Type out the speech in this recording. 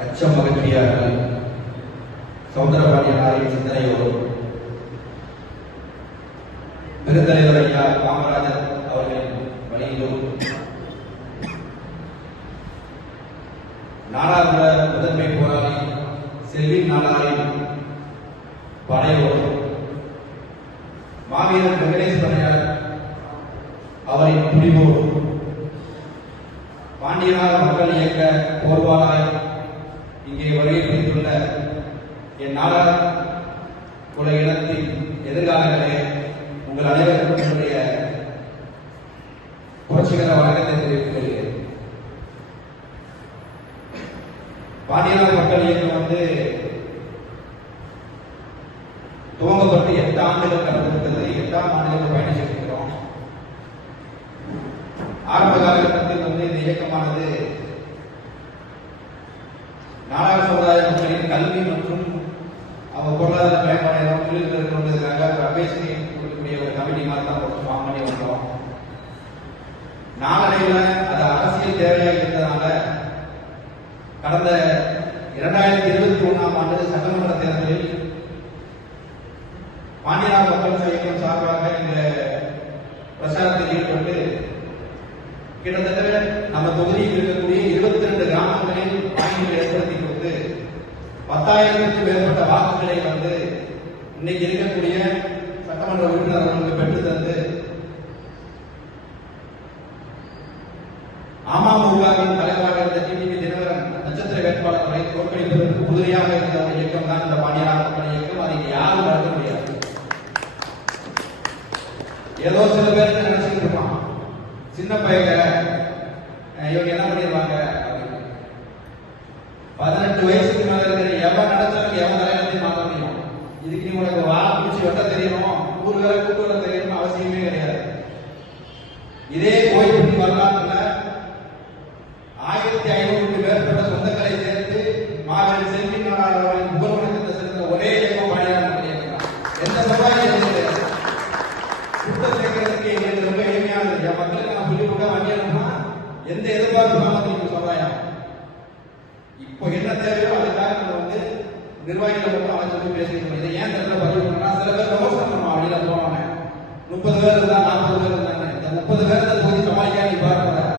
அச்சம் அகற்றியார்கள் சௌந்தரபாண்டியனாரின் சிந்தனையோடு பெருந்தலைவர் ஐயா காமராஜர் அவர்களின் வழியிலும் நாடாளுமன்ற முதன்மை போராளி செல்வி நாடாரின் படையோடு மாவீரர் வெங்கடேஸ்வரையார் அவரின் துணிவோடு பாண்டியனார் மக்கள் இயக்க போர்வாளாய் இங்கே வருகை புரிந்துள்ள என் நாடார் குல இனத்தின் எதிர்காலங்களே, உங்கள் அனைவருக்கும் என்னுடைய புரட்சிகர வணக்கத்தை தெரிவித்துக் கொள்கிறேன். பாண்டியனார் மக்கள் இயக்கம் துவங்கப்பட்டு 8 ஆண்டுகள் கடந்திருக்கிறது. 8ஆம் ஆண்டுகள் பயணிச்சிருக்கிறோம். ஆரம்ப காலகட்டத்தில் இந்த இயக்கமானது நாடார் சமுதாய மக்களின் கல்வி மற்றும் அவங்க பொருளாதார மேம்பாடு தொழில் இருக்கிறதுக்காக ஒரு அபேசியை கொடுக்கக்கூடிய ஒரு கமிட்டி மாதிரி தான் ஃபார்ம் பண்ணி வந்தோம். நாளடைவில் அது அரசியல் தேவையாக இருந்ததுனால கடந்த 2021ஆம் ஆண்டு சட்டமன்ற தேர்தலில் பாண்டியனார் மக்கள் இயக்கம் சார்பாக இந்த பிரச்சாரத்தில் ஈடுபட்டு கிட்டத்தட்ட நம்ம தொகுதியில் இருக்கக்கூடிய 22 கிராமங்களில் வாய்ப்புகளை ஏற்படுத்தி கொடுத்து 10,000க்கும் மேற்பட்ட வாக்குகளை இன்னைக்கு இருக்கக்கூடிய சட்டமன்ற உறுப்பினர்களுக்கு பெற்று தந்து அமமுகவின் தலைவராக இருந்த டிடிவி தினகரன் நட்சத்திர வேட்பாளர்களை தோற்கடிப்பதற்கு உறுதியாக இருந்த ஒரு இயக்கம் தான் இந்த பாண்டியனார் மக்கள் இயக்கம். அதை யாரும் நடத்த முடியாது. ஏதோ சில பேர் நினைச்சுட்டு இருப்பான், சின்ன பையங்க இவங்க என்ன பண்ணிடுவாங்க, 18 வயசுக்கு மேல இருக்கிற எவன் நடத்தாலும் எவன் தலையத்தையும் மாற்ற முடியும். இதுக்கு நீ உனக்கு வாழ பிடிச்சி வெட்ட தெரியணும், ஊர் வேற கூட்டு வர தெரியணும் அவசியமே கிடையாது. இதே கோயிலுக்கு வரலாற்றுல 1500க்கும் மேற்பட்ட சொந்தங்களை சேர்த்து மாவீரர் செல்வி நாடார் அவர்களின் புகழ் வணக்கத்தை செலுத்த ஒரே இயக்கம் பாண்டியனார் மக்கள் இயக்கம் தான். எந்த சமுதாயம் கூட்டம் சேர்க்கிறதுக்கு எங்களுக்கு ரொம்ப எளிமையானது. என் மக்களுக்கு நான் சொல்லிக் கொடுக்க வண்டியணும்னா எந்த எதிர்பார்ப்பு சமுதாயம் இப்போ என்ன தேவையோ அதுக்காக நம்ம நிர்வாகிகளை அவன் சொல்லி பேசிக்கணும். இதை ஏன் தெரியல பதிவு பண்ணா சில பேர் விமர்சனம் பண்ணுவான். வெளியில போவாங்க, 30 பேர் இருந்தா 40 பேர் இருந்தாங்க. இந்த 30 பேர் சமாளிக்க நீ பாருங்க.